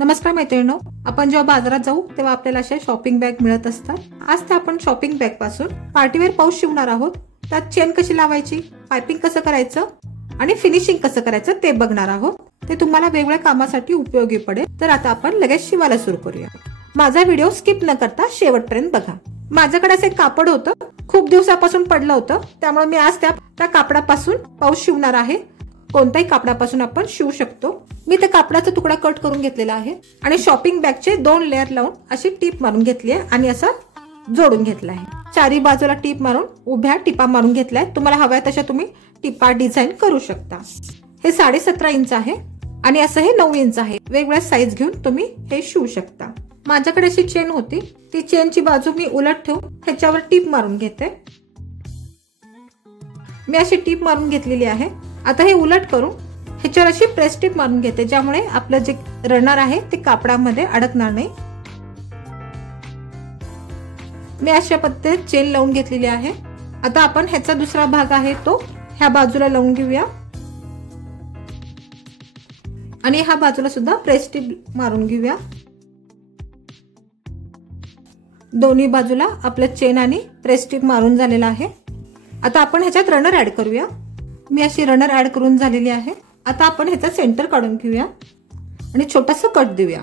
नमस्कार मैत्रिणींनो, आपण जेव्हा बाजारात जाऊ तेव्हा आपल्याला अशा शॉपिंग बॅग मिळत असतात। आज ते आपण शॉपिंग बॅग पासून पार्टीवेअर पाऊच शिवणार आहोत। त्यात चेन कशी लावायची, पायपिंग कसं करायचं आणि फिनिशिंग कसं करायचं ते बघणार आहोत। ते तुम्हाला वेगवेगळ्या कामासाठी उपयोगी पडेल। तर आता आपण लगेच शिवायला सुरू करूया। माझा व्हिडिओ स्किप न करता शेवटपर्यंत बघा। माझ्याकडे असे कापड होतं, खूप दिवसापासून पडलं होतं, त्यामुळे मी आज त्या कापडापासून पाऊच शिवणार आहे। कोणत्याही कापडापासून आपण शिवू शकतो। मी त्या कापडाचा तुकडा कट करून घेतलेला आहे आणि शॉपिंग बॅगचे 2 लेयर लावून अशी टीप मारून घेतली आहे आणि असं जोडून घेतलं आहे। चारी बाजूला टीप मारून उभ्या टिपा मारून घेतल्या। तुम्हाला हव्या तशा तुम्ही टिपा डिझाइन करू शकता। हे 17.5 इंच आहे आणि असं हे 9 इंच आहे। वेगवेगळ्या साईज घेऊन तुम्ही हे शिवू शकता। माझ्याकडे अशी चेन होती, ती चेनची बाजू मी उलट ठेवून ह्याच्यावर टीप मारून घेते। मी अशी टीप मारून घेतलेली आहे। आता हे उलट करून ह्याच्यावर अशी प्रेस टीप मारून घेते, ज्यामुळे आपलं जे रनर आहे ते कापडामध्ये अडकणार नाही। मी अशा पद्धतीने चेन लावून घेतलेली आहे। आता आपण ह्याचा दुसरा भाग आहे तो ह्या बाजूला लावून घेऊया आणि ह्या बाजूला सुद्धा प्रेस टीप मारून घेऊया। दोन्ही बाजूला आपलं चेन आणि प्रेस टीप मारून झालेला आहे। आता आपण ह्याच्यात रनर ऍड करूया। मी अशी रनर ऍड करून झालेली आहे। आता आपण ह्याचा सेंटर काढून घेऊया आणि छोटासा कट देऊया।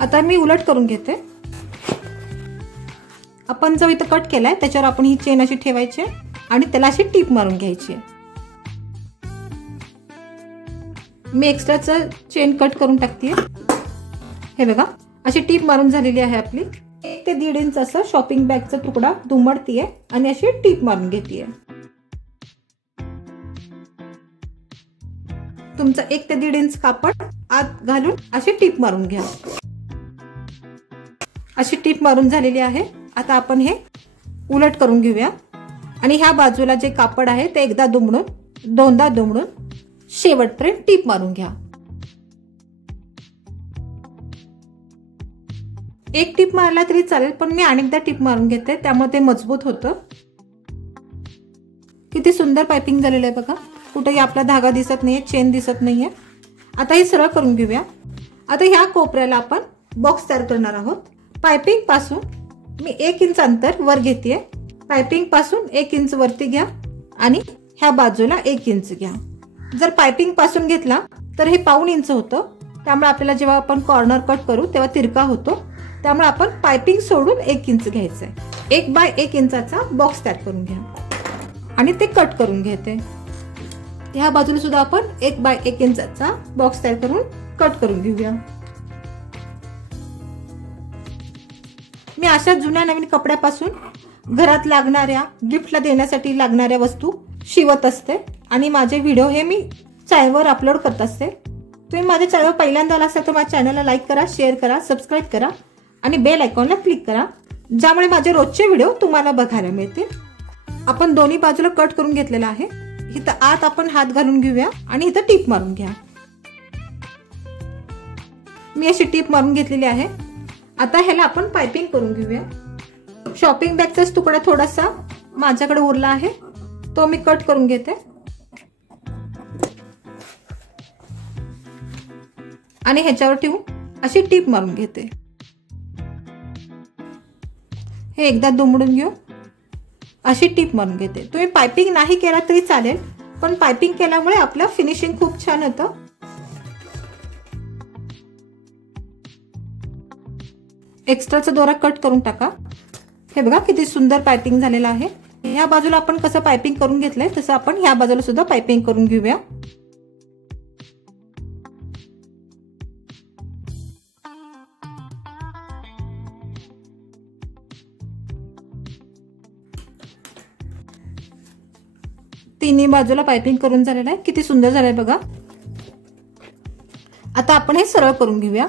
आता मी उलट करून घेते। आपण जो इथं कट केलाय त्याच्यावर आपण ही चेन अशी ठेवायची आणि त्याला अशी टीप मारून घ्यायची। मी एक्स्ट्राचा चेन कट करून टाकते। हे बघा, अशी टीप मारून झालेली आहे आपली। 1 ते 1.5 इंच असं शॉपिंग बॅगचा तुकडा दुमडतीये आणि अशी टीप मारून घेतीये। तुमचं 1 ते 1.5 इंच कापड आत घालून अशी टीप मारून घ्या। अशी टीप मारून झालेली आहे। आता आपण हे उलट करून घेऊया आणि ह्या बाजूला जे कापड आहे ते एकदा दुमडून दोनदा दुमडून शेवटपर्यंत टीप मारून घ्या। एक टीप मारला तरी चालेल, पण मी अनेकदा टीप मारून घेते, त्यामुळे ते मजबूत होतं। किती सुंदर पाइपिंग झालेलं आहे बघा। कुठेही आपला धागा दिसत नाहीये, चेन दिसत नाहीये। आता हे सरळ करून घेऊया। आता ह्या कोपऱ्याला आपण बॉक्स तयार करणार आहोत। पाइपिंग पासून मी 1 इंच अंतर वर घेतेय। पाइपिंग पासून 1 इंच वरती घ्या आणि ह्या बाजूला 1 इंच घ्या। जर पाइपिंग पासून घेतला तर हे 1.5 इंच होतं, त्यामुळे आपल्याला जेव्हा आपण कॉर्नर कट करू तेव्हा तिरका होतो। त्यामुळे आपण पाइपिंग सोडून 1 इंच घ्यायचंय। 1 बाय 1 इंचाचा बॉक्स तयार करून घ्या आणि ते कट करून घेते। ह्या बाजूला सुद्धा आपण 1 बाय 1 इंचाचा बॉक्स तयार करून कट करून घेऊया। मी अशा जुन्या नवीन कपड्यापासून घरात लागणाऱ्या, गिफ्टला देण्यासाठी लागणाऱ्या वस्तू शिवत असते आणि माझे व्हिडिओ हे मी चॅनलवर अपलोड करत असते। तुम्ही माझ्या चॅनलवर पहिल्यांदा आला असाल तर माझ्या चॅनलला लाईक करा, शेअर करा, सबस्क्राईब करा आणि बेल आयकॉनला क्लिक करा, ज्यामुळे माझे रोजचे व्हिडिओ तुम्हाला बघायला मिळतील। आपण दोन्ही बाजूला कट करून घेतलेला आहे। इथं आत आपण हात घालून घेऊया आणि इथं टीप मारून घ्या। मी अशी टीप मारून घेतलेली आहे। आता ह्याला आपण पाइपिंग करून घेऊया। शॉपिंग बॅगचा तुकडा थोडासा माझ्याकडे उरला आहे, तो मी कट करून घेते आणि ह्याच्यावर ठेवून अशी टीप मारून घेते। हे एकदा दुमडून घेऊ, अशी टीप मारून घेते। तुम्ही पाइपिंग नाही केला तरी चालेल, पण पाइपिंग केल्यामुळे आपलं फिनिशिंग खूप छान होतं। एक्स्ट्राचा दोरा कट करून टाका। हे बघा किती सुंदर पाइपिंग झालेलं आहे। ह्या बाजूला आपण कसं पाइपिंग करून घेतलंय तसं आपण ह्या बाजूला सुद्धा पाइपिंग करून घेऊया। तिन्ही बाजूला पाइपिंग करून झालेलं आहे। किती सुंदर झालंय बघा। आता आपण हे सरळ करून घेऊया।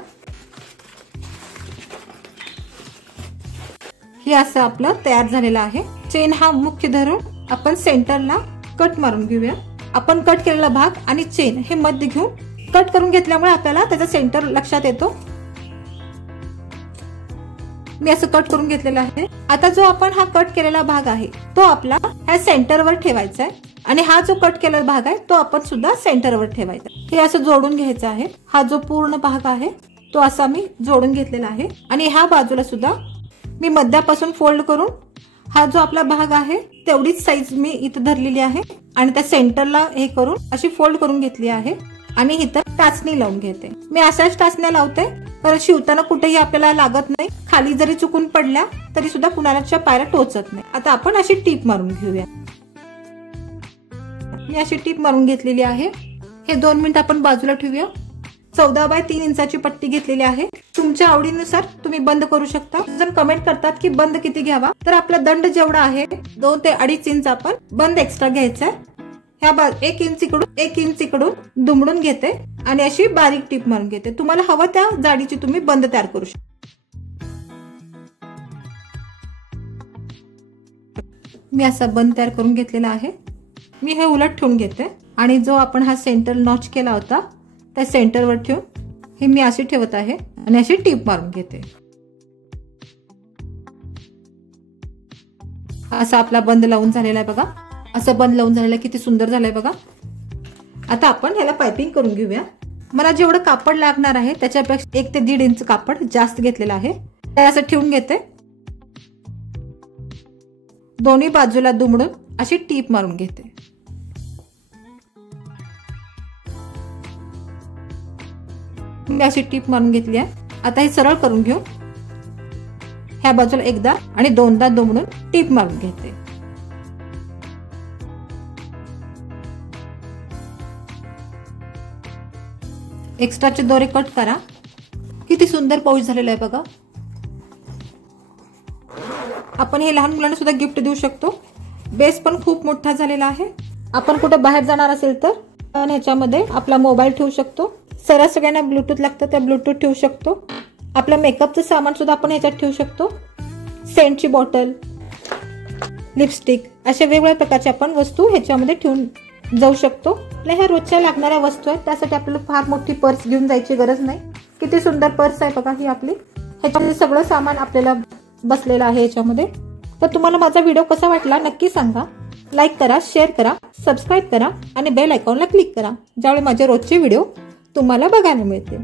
हे असं आपलं तयार झालेलं आहे। चेन हा मुख्य धरून आपण सेंटरला कट मारून घेऊया। आपण कट केलेला भाग आणि चेन हे मध्य घेऊन कट करून घेतल्यामुळे आपल्याला त्याचा सेंटर लक्षात येतो। मी असं कट करून घेतलेला आहे। आता जो आपण हा कट केलेला भाग आहे तो आपला ह्या सेंटरवर ठेवायचा आहे आणि हा जो कट केलेला भाग आहे तो आपण सुद्धा सेंटरवर ठेवायचा। हे असं जोडून घ्यायचं आहे। हा जो पूर्ण भाग आहे तो असा मी जोडून घेतलेला आहे आणि ह्या बाजूला सुद्धा मी मध्यापासून फोल्ड करून हा जो आपला भाग आहे तेवढीच साईज मी इथं धरलेली आहे आणि त्या सेंटरला हे करून अशी फोल्ड करून घेतली आहे आणि इथं टाचणी लावून घेते. मी अशाच टाचण्या लावते कारण शिवताना कुठेही आपल्याला लागत नाही. खाली जरी चुकून पडल्या तरी सुद्धा कुणाच्या पायाला टोचत नाही. आता आपण अशी टीप मारून घेऊया. मी अशी टीप मारून घेतलेली आहे. हे 2 मिनिट आपण बाजूला ठेवूया. 14 बाय 3 इंचाची पट्टी घेतलेली आहे. तुमच्या आवडीनुसार तुम्ही बंद करू शकता. जर कमेंट करतात की बंद किती घ्यावा तर आपला दंड जेवढा आहे 2 ते 2.5 इंच आपण बंद एक्स्ट्रा घ्यायचा आहे. ह्या 1 इंच इकडून दुमडून घेते आणि अशी बारीक टीप मारून घेते. तुम्हाला हवं त्या जाडीची तुम्ही बंद तयार करू शकता. मी असा बंद तयार करून घेतलेला आहे. मी हे उलट ठेवून घेते आणि जो आपण हा सेंटर नॉच केला होता त्या सेंटरवर ठेवून हे मी अशी ठेवत आहे आणि अशी टीप मारून घेते. असा आपला बंद लावून झालेला आहे बघा. असं बंद लावून झालेलं किती सुंदर झालंय बघा. आता आपण ह्याला पायपिंग करून घेऊया. मला जेवढं कापड लागणार आहे त्याच्यापेक्षा 1 ते 1.5 इंच कापड जास्त घेतलेलं आहे. ते असं ठेवून घेते. दोन्ही बाजूला दुमडून अशी टीप मारून घेते. मी अशी टीप मारून घेतली आहे. आता हे सरळ करून घेऊ. ह्या बाजूला एकदा आणि 2दा दुमडून टीप मारून घेते. एक्स्ट्राचे दोरे कट करा. किती सुंदर पाऊच झालेला आहे बघा. आपण हे लहान मुलांना सुद्धा गिफ्ट देऊ शकतो. बेस पण खूप मोठा झालेला आहे. आपण कुठे बाहेर जाणार असेल तर ह्याच्यामध्ये आपला मोबाईल ठेवू शकतो. सगळ्यांना ब्लूटूथ लागतं त्या ब्लूटूथ ठेवू शकतो. आपलं मेकअपचं सामान सुद्धा आपण ह्याच्यात ठेवू शकतो. सेंटची बॉटल, लिपस्टिक अशा वेगवेगळ्या प्रकारच्या आपण वस्तू ह्याच्यामध्ये ठेवून जाऊ शकतो. आपल्या ह्या रोजच्या लागणाऱ्या वस्तू आहेत. त्यासाठी आपल्याला फार मोठी पर्स घेऊन जायची गरज नाही. किती सुंदर पर्स आहे बघा ही आपली. ह्याच्यामध्ये सगळं सामान आपल्याला बसलेलं आहे ह्याच्यामध्ये. तर तुम्हाला माझा व्हिडिओ कसा वाटला नक्की सांगा. लाईक करा, शेअर करा, सबस्क्राईब करा आणि बेल आयकॉनला क्लिक करा ज्यावेळी माझे रोजचे व्हिडिओ तुम्हाला बघायला मिळतील.